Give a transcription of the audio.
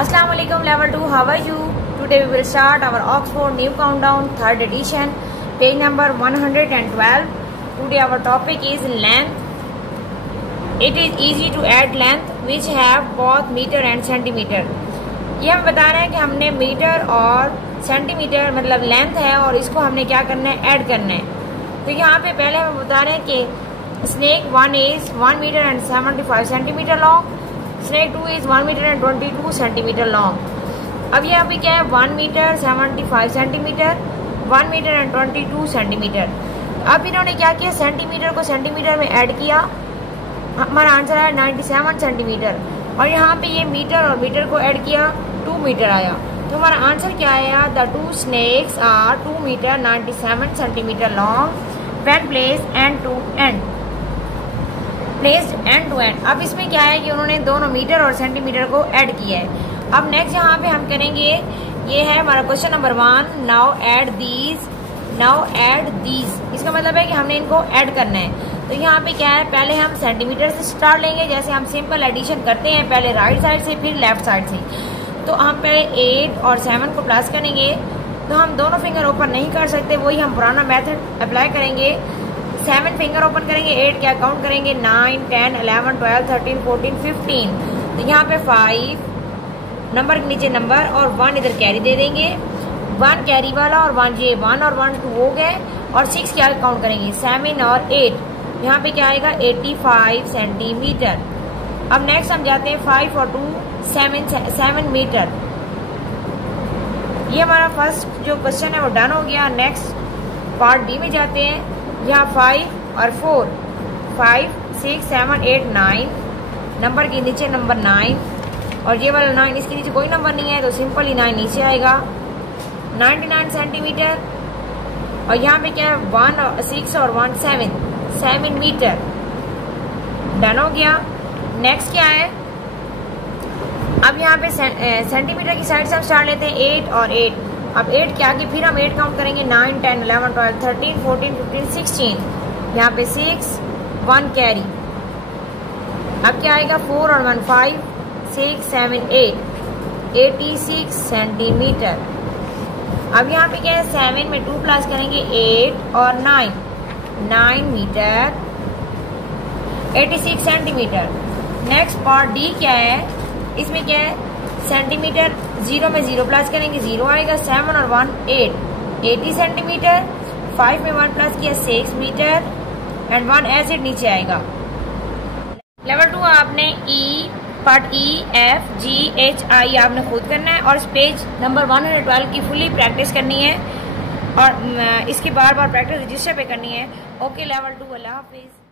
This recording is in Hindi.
Assalamu alaikum level 2, how are you? Today we will start our Oxford New Countdown 3rd edition, page number 112. Today our topic is length. It is easy to add length which have both meter and centimeter. ये हम बता रहे हैं कि हमने मीटर और सेंटीमीटर मतलब लेंथ है और इसको हमने क्या करना है, ऐड करना है। तो यहाँ पे पहले हम बता रहे हैं कि snake 1 is 1 meter and 75 centimeter long. Snake 2 is 1 meter and 22 centimeter long. अब यहाँ पे क्या है, 1 metre 75 centimetre, 1 metre and 22 centimetre. अब इन्होंने क्या किया, सेंटीमीटर को सेंटीमीटर में ऐड किया, हमारा आंसर आया 97 सेंटीमीटर। और यहाँ पे ये मीटर और मीटर को ऐड किया, 2 मीटर आया। तो हमारा आंसर क्या आया, the 2 snakes are 2 meter 97 centimeter long when placed end to end. Placed end to end. अब इसमें क्या है कि उन्होंने दोनों मीटर और सेंटीमीटर को ऐड किया है। अब नेक्स्ट यहाँ पे हम करेंगे, ये है हमारा question number 1, now add these. इसका मतलब है कि हमने इनको ऐड करना है। तो यहाँ पे क्या है, पहले हम सेंटीमीटर से स्टार्ट लेंगे, जैसे हम सिंपल एडिशन करते हैं, पहले राइट साइड से फिर लेफ्ट साइड से। तो हम पहले 8 और 7 को प्लस करेंगे, तो हम दोनों फिंगर ओपन नहीं कर सकते, वही हम पुराना मेथड अप्लाई करेंगे। 7 फिंगर ओपन करेंगे, 8 क्या काउंट करेंगे, 9, 10, 11, 12, 13, 14, 15। तो यहाँ पे 5 नंबर के नीचे नंबर और 1 इधर कैरी दे देंगे, 1 कैरी वाला और 1 ये 1 और 1 2 हो गए। और 6 क्या काउंट करेंगे, 7 और 8। यहाँ पे क्या आएगा, 85 सेंटीमीटर। अब नेक्स्ट हम जाते हैं 5 और 2 7 मीटर। ये हमारा फर्स्ट जो क्वेश्चन है वो डन हो गया। नेक्स्ट पार्ट बी में जाते हैं। यहाँ 5 और 4, 5, 6, 7, 8, 9 नंबर के नीचे नंबर 9 और ये वाला 9, इसके नीचे कोई नंबर नहीं है तो सिंपल ही 9 नीचे आएगा। 99 सेंटीमीटर। और यहाँ पे क्या है, 1 और 6 और 1 7 मीटर। डन हो गया। नेक्स्ट क्या है, अब यहाँ पे सेंटीमीटर की साइड से हम स्टार्ट लेते हैं 8 और 8। अब 8 के आगे फिर हम 8 काउंट करेंगे, 9, 10, 11, 12, 13, 14, 15, 16। यहाँ पे 6, 1 कैरी। अब क्या आएगा, 4 और 1 5, 6, 7, 8, 86 सेंटीमीटर। अब यहाँ पे क्या है, 7 में 2 प्लस करेंगे, 8 और 9 metre 86 centimetre. Next part D क्या है, इसमें क्या है, सेंटीमीटर 0 में 0 प्लस करेंगे, 0 आएगा। 7 और 1 8, 80 सेंटीमीटर। 5 में 1 प्लस किया, 6 मीटर एंड 1 ऐसे नीचे आएगा। लेवल 2 आपने part E F G H I आपने खुद करना है और पेज नंबर 112 की फुली प्रैक्टिस करनी है और इसकी बार बार प्रैक्टिस रजिस्टर पे करनी है। ओके लेवल 2, अल्लाह हाफिज।